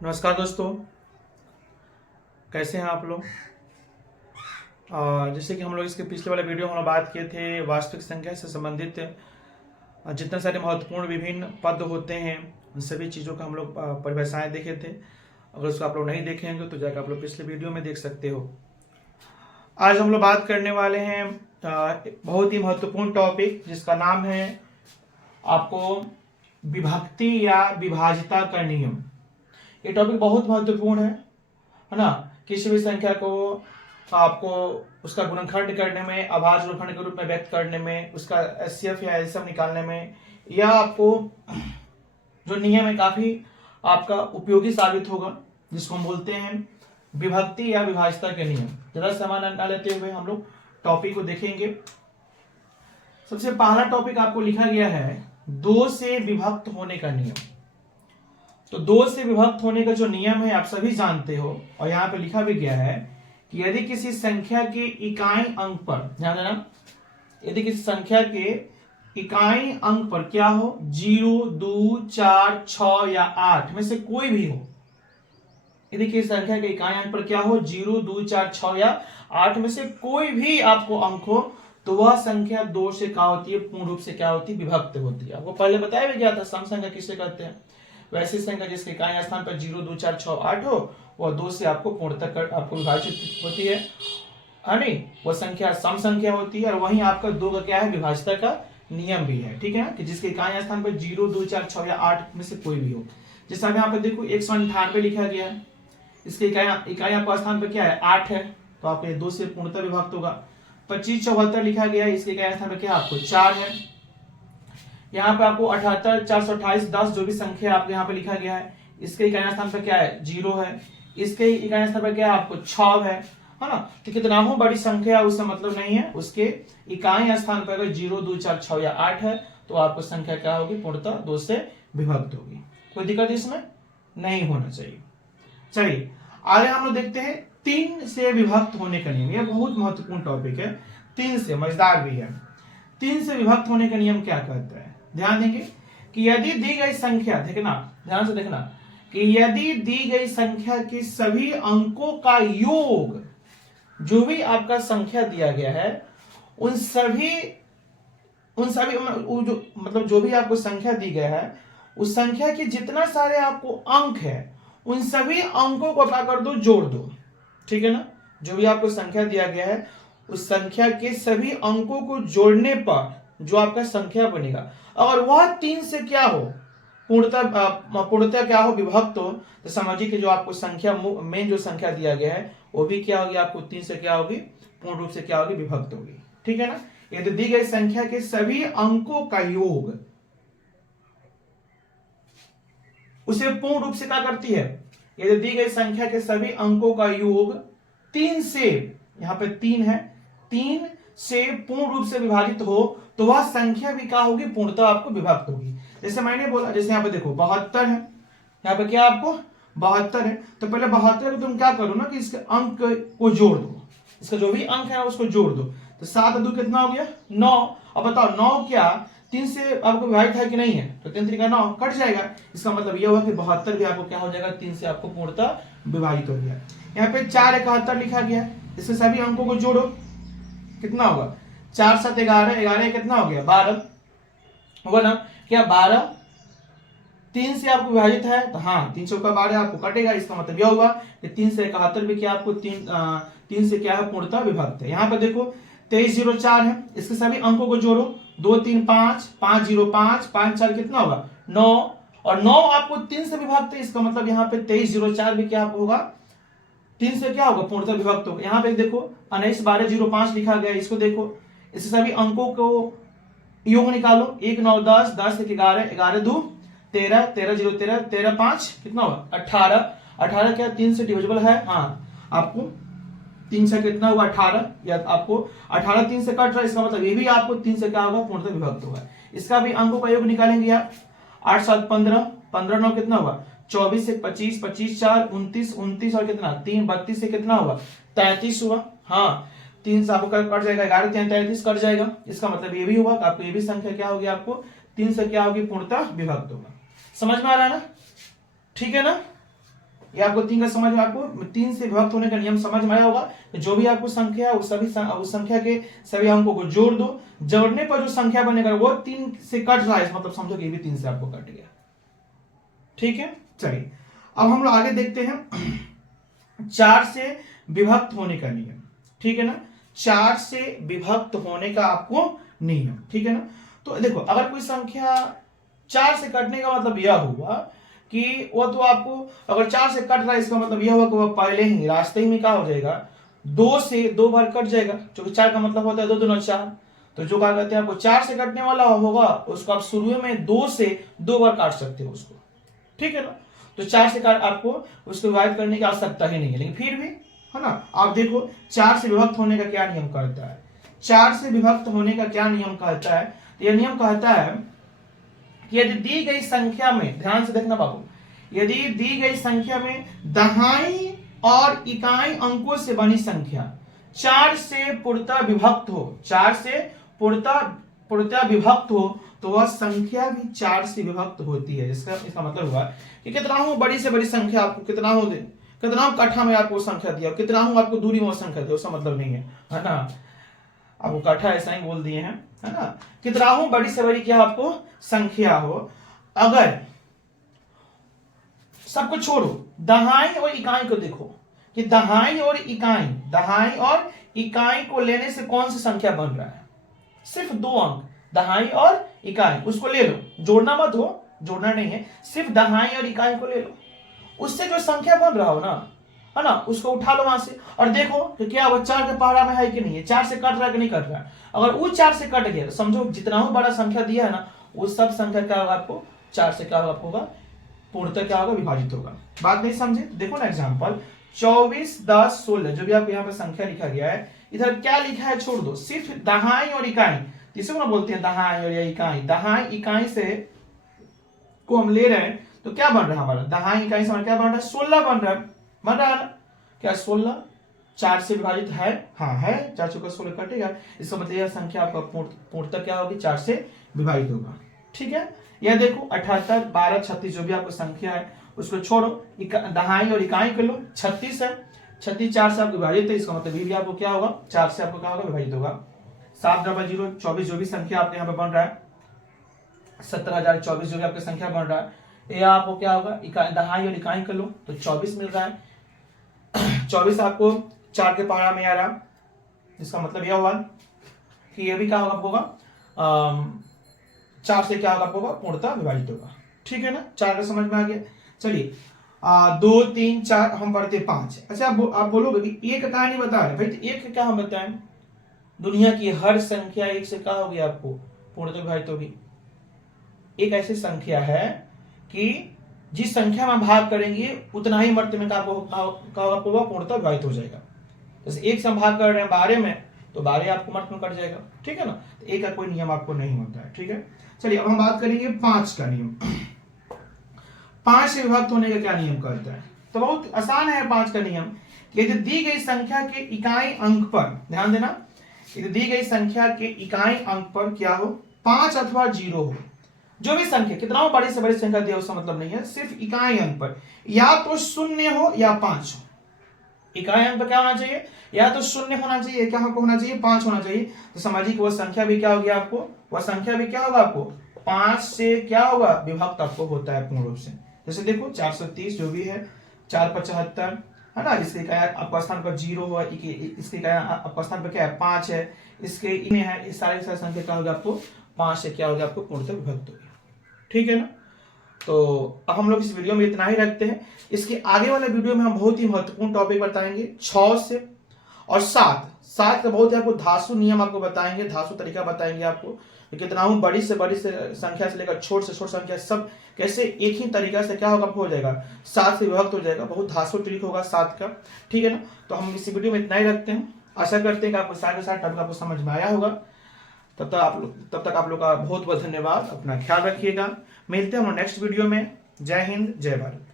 नमस्कार दोस्तों, कैसे हैं आप लोग। जैसे कि हम लोग इसके पिछले वाले वीडियो में हम लोग बात किए थे वास्तविक संख्या से संबंधित जितने सारे महत्वपूर्ण विभिन्न पद होते हैं उन सभी चीज़ों का हम लोग परिभाषाएं देखे थे। अगर उसको आप लोग नहीं देखेंगे तो जाकर आप लोग पिछले वीडियो में देख सकते हो। आज हम लोग बात करने वाले हैं बहुत ही महत्वपूर्ण टॉपिक जिसका नाम है आपको विभक्ति या विभाजिता का नियम। ये टॉपिक बहुत महत्वपूर्ण है ना। किसी भी संख्या को आपको उसका गुणनखंड करने में, अभाज्य गुणनखंड के रूप में व्यक्त करने में, उसका एचसीएफ या एलसीएम निकालने में, या आपको जो नियम है काफी आपका उपयोगी साबित होगा, जिसको हम बोलते हैं विभक्ति या विभाजिता के नियम। ज्यादा समय न लेते हुए हम लोग टॉपिक को देखेंगे। सबसे पहला टॉपिक आपको लिखा गया है दो से विभक्त होने का नियम। तो दो से विभक्त होने का जो नियम है आप सभी जानते हो, और यहां पे लिखा भी गया है कि यदि किसी संख्या के इकाई अंक पर, ध्यान देना, यदि किसी संख्या के इकाई अंक पर क्या हो, 0, 2, 4, 6 या 8 में से कोई भी हो, यदि किसी संख्या के इकाई अंक पर क्या हो, 0, 2, 4, 6 या 8 में से कोई भी आपको अंक हो, तो वह संख्या दो से क्या होती है, पूर्ण रूप से क्या होती है, विभक्त होती है। आपको पहले बताया भी गया था सम संख्या किसे कहते हैं। वैसी संख्या जिसके इकाई स्थान पर 0, 2, 4, 6, 8 हो, वह दो से आपको पूर्णतः आपको विभाजित होती है नहीं, वह संख्या सम संख्या होती है। और वहीं आपका दो का क्या है, विभाजिता का नियम भी है, ठीक है ना, कि जिसके इकाई स्थान पर 0, 2, 4, 6 या 8 में से कोई भी हो। जैसे आप यहाँ पे देखो 198 लिखा गया है, इसके इकाई आपका स्थान पर क्या है, 8 है, तो आपको ये दो से पूर्णतः विभक्त होगा। 2574 लिखा गया है, इसके इकाई स्थान पर क्या आपको 4 है। यहाँ पे आपको 78, 428, 10 जो भी संख्या आपको यहाँ पे लिखा गया है, इसके इकाई स्थान पर क्या है, 0 है। इसके इकाई स्थान पर क्या है, आपको 6 है ना। तो कितना हो बड़ी संख्या उससे मतलब नहीं है, उसके इकाई स्थान पर अगर 0, 2, 4, 6 या 8 है तो आपको संख्या क्या होगी, पूर्णतः दो से विभक्त होगी। कोई दिक्कत इसमें नहीं होना चाहिए। चलिए आगे हम लोग देखते हैं 3 से विभक्त होने का नियम। यह बहुत महत्वपूर्ण टॉपिक है, 3 से मजेदार भी है। 3 से विभक्त होने का नियम क्या कहता है, ध्यान देंगे कि यदि दी गई संख्या, देखना ध्यान से देखना, कि यदि दी गई संख्या के सभी अंकों का योग, जो भी आपका संख्या दिया गया है उन सभी जो मतलब जो भी आपको संख्या दी गया है उस संख्या के जितना सारे आपको अंक है उन सभी अंकों को क्या कर दो, जोड़ दो, ठीक है ना। जो भी आपको संख्या दिया गया है उस संख्या के सभी अंकों को जोड़ने पर जो आपका संख्या बनेगा, अगर वह 3 से क्या हो, पूर्णतः क्या हो, विभक्त हो, तो समझिए कि जो आपको संख्या मेन जो संख्या दिया गया है वो भी क्या होगी, आपको 3 से क्या होगी, पूर्ण रूप से क्या होगी, विभक्त होगी, ठीक है ना। यदि दी गई संख्या के सभी अंकों का योग उसे पूर्ण रूप से क्या करती है, यदि दी गई संख्या के सभी अंकों का योग 3 से, यहां पे 3 है, 3 से पूर्ण रूप से विभाजित हो तो वह संख्या भी क्या होगी, पूर्णतः आपको विभक्त होगी। जैसे मैंने बोला, जैसे यहाँ पे देखो 72 है, यहाँ पे क्या आपको 72 है, तो पहले 72 को तुम क्या करो ना कि इसके अंक को जोड़ दो, इसका जो भी अंक है उसको जोड़ दो, तो 7 2 कितना हो गया, 9। अब बताओ 9 क्या 3 से आपको विभाजित है कि नहीं है, तो 3 3 9 कट जाएगा। इसका मतलब यह हुआ कि 72 भी आपको क्या हो जाएगा, 3 से आपको पूर्णतः विभाजित हो गया। यहाँ पे 471 लिखा गया, इसके सभी अंकों को जोड़ो, कितना होगा, 4 7 11, 11 कितना हो गया, 12 होगा ना। क्या 12 3 से आपको विभाजित है, तो हाँ 3 चौका 12 आपको कटेगा। इसका मतलब यह हुआ कि 3 से 71 भी क्या आपको 3 से क्या है, पूर्णतः विभक्त है। यहाँ पर देखो 2304 है, इसके सभी अंकों को जोड़ो, 2 3 5, 5 0 5, 5 4 कितना होगा, 9, और 9 आपको 3 से विभक्त है। इसका मतलब यहाँ पे 2304 भी क्या होगा, 3 से क्या होगा, पूर्णतः विभक्त होगा। यहाँ पे देखो 19 12 05 लिखा गया, इसको देखो, इससे सभी अंकों को योग निकालो, 1 9 10, 10 1 11, 11 2 13, 13 0 13, 13 5 कितना होगा, 18, 18 क्या 3 से डिविजिबल है, हाँ आपको 3 से कितना होगा, 18, या आपको 18 3 से कट रहा है, इसका मतलब ये भी आपको 3 से क्या होगा, पूर्णतः विभक्त होगा। इसका भी अंकों का योग निकालेंगे आप, 8 7 15, 15 9 कितना होगा, 24 से 25, 25 4 29, 29 और कितना 3 32 से कितना होगा, 33 हुआ, हाँ 3 से आपको कट जाएगा, 11 3 33 कट जाएगा। इसका मतलब ये भी हुआ कि आपको ये भी संख्या क्या होगी, आपको 3 से क्या होगी, पूर्णतः विभक्त होगा। समझ में आ रहा है ना, ठीक है ना। ये आपको 3 का समझ में, आपको 3 से विभक्त होने का नियम समझ में आया होगा। तो जो भी आपको संख्या है उस संख्या के सभी अंकों को जोड़ दो, जोड़ने पर जो संख्या बनेगा वो 3 से कट रहा है, मतलब समझो कि ये भी 3 से आपको कट गया। ठीक है, चलिए अब हम लोग आगे देखते हैं 4 से विभक्त होने का नियम। ठीक है ना, 4 से विभक्त होने का आपको नियम। ठीक है ना, तो देखो अगर कोई संख्या 4 से कटने का मतलब यह हुआ कि वो तो आपको अगर 4 से कट रहा है, इसका मतलब यह हुआ कि वह पहले ही रास्ते में क्या हो जाएगा, 2 से 2 बार कट जाएगा, क्योंकि 4 का मतलब होता है 2 दूना 4। तो जो क्या कहते हैं आपको 4 से कटने वाला होगा उसको आप शुरू में 2 से 2 बार काट सकते हो उसको। ठीक है ना, तो 4 से काट आपको उसको विभाजित करने की आवश्यकता ही नहीं है, लेकिन फिर भी है ना, आप देखो 4 से विभक्त होने का क्या नियम कहता है। 4 से विभक्त होने का क्या नियम कहता है, तो यह नियम कहता है कि यदि दी गई संख्या में, ध्यान से देखना बाबू, यदि दी गई संख्या में दहाई और इकाई अंकों से बनी संख्या 4 से पूर्णतः विभक्त हो, 4 से पूर्णतः विभक्त हो, तो वह संख्या भी 4 से विभक्त होती है। इसका मतलब हुआ कि कितना हो बड़ी से बड़ी संख्या, आपको कितना हो कट्ठा में आपको संख्या दिया, कितना हो आपको दूरी में संख्या दिया, उसका मतलब नहीं है ना, आपको कट्ठा ऐसा ही बोल दिए हैं, है ना, कितना हो बड़ी से बड़ी क्या आपको संख्या हो। अगर सबको छोड़ो, दहाई और इकाई को देखो कि दहाई और इकाई को लेने से कौन सी संख्या बन रहा है, सिर्फ 2 अंक दहाई और इकाई, उसको ले लो, जोड़ना मत हो, जोड़ना नहीं है, सिर्फ दहाई और इकाई को ले लो, उससे जो संख्या बन रहा हो ना, है ना, उसको उठा लो वहां से और देखो कि क्या वो 4 के पहाड़ा में है कि नहीं है, 4 से कट रहा है कि नहीं कट रहा है। अगर वो 4 से कट गया तो समझो जितना हो बड़ा संख्या दिया है ना, वो सब संख्या क्या होगा आपको 4 से क्या होगा पूर्णतः क्या होगा, विभाजित होगा। बात नहीं समझे, देखो ना एग्जाम्पल 24, 10, 16 जो भी आपको यहाँ पे संख्या लिखा गया है, इधर क्या लिखा है छोड़ दो, सिर्फ दहाई और इकाई, इसे ना बोलते हैं दहाई और इकाई, दहाई इकाई से को हम ले रहे हैं तो क्या बन रहा है हमारा, दहाई इकाई से हमारा क्या बन रहा है, 16 बन रहा है ना, क्या 16 4 से विभाजित है, हाँ है, 4 चौका 16 कटेगा, इसका मतलब यह संख्या आपका पूर्णतः क्या होगी 4 से विभाजित होगा। ठीक है, यह देखो 78, 12, 36 जो भी आपको संख्या है उसको छोड़ो, दहाई और इकाई कर लो, 36 है, 36 4 से आपको विभाजित है, इसका मतलब भी आपको क्या होगा 4 से आपको क्या होगा विभाजित होगा। 700 24 जो भी संख्या आपके यहाँ पे बन रहा है, 70,024 जो भी आपकी संख्या बन रहा है, ये आपको क्या होगा दहाई और इकाई कर लो तो 24 मिल रहा है। 24 आपको 4 के पहाड़ा में आ रहा, इसका मतलब यह हुआ कि यह भी क्या होगा 4 से क्या होगा पूर्णतः विभाजित होगा। ठीक है ना, 4 का समझ में आ गया। चलिए 2 3 4 हम पढ़ते 5। अच्छा आप बोलोगे कि एक कहानी बता रहे भाई, तो एक क्या हम बताएं, दुनिया की हर संख्या 1 से क्या होगी आपको पूर्णतः विभाजित होगी। एक ऐसी संख्या है कि जिस संख्या में भाग करेंगे उतना ही मर्तबे में आपको पूर्णतः विभाजित हो जाएगा। जैसे 1 से हम भाग कर रहे हैं 12 में तो 12 आपको मर्तबे में कट जाएगा। ठीक है ना, तो एक का कोई नियम आपको नहीं होता है। ठीक है, चलिए अब हम बात करेंगे 5 का नियम। 5 से विभक्त होने का क्या नियम करता है, तो बहुत आसान है 5 का नियम। यदि दी गई संख्या के इकाई अंक पर, ध्यान देना, यदि दी गई संख्या के इकाई अंक पर क्या हो 5 अथवा 0 हो, जो भी संख्या कितना हो बड़ी से बड़ी संख्या दिया उसका मतलब नहीं है, सिर्फ इकाई अंक पर या तो 0 हो या 5 हो। इकाई अंक पर क्या होना चाहिए, या तो 0 होना चाहिए, क्या होना चाहिए 5 होना चाहिए। तो समझिए कि वह संख्या भी क्या होगी आपको, वह संख्या भी क्या होगा आपको 5 से क्या होगा विभक्त आपको होता है पूर्ण रूप से। जैसे देखो 430 जो भी है, 475 है ना, इसके इकाई आपका स्थान पर 0 हुआ, इसके इकाई आपका स्थान पर क्या है 5 है, इसके इन्हें है, इस सारी संख्या क्या होगा आपको 5 से क्या होगा आपको पूर्णतः विभक्त होगी। ठीक है ना, तो अब हम लोग इस वीडियो में इतना ही रखते हैं। इसके आगे वाले वीडियो में हम बहुत ही महत्वपूर्ण टॉपिक बताएंगे 6 से और 7 का बहुत ही आपको धासु नियम आपको बताएंगे, धासु तरीका बताएंगे आपको, कितना हूं बड़ी से बड़ी संख्या से लेकर छोट से छोट संख्या सब कैसे एक ही तरीका से क्या होगा हो जाएगा 7 से विभक्त हो जाएगा। बहुत धासु ट्रिक होगा 7 का। ठीक है ना, तो हम इस वीडियो में इतना ही रखते हैं। आशा करते हैं कि आपको सारे टॉपिक आपको समझ में आया होगा। तब तक आप लोग का बहुत बहुत धन्यवाद। अपना ख्याल रखिएगा, मिलते हैं हम नेक्स्ट वीडियो में। जय हिंद, जय भारत।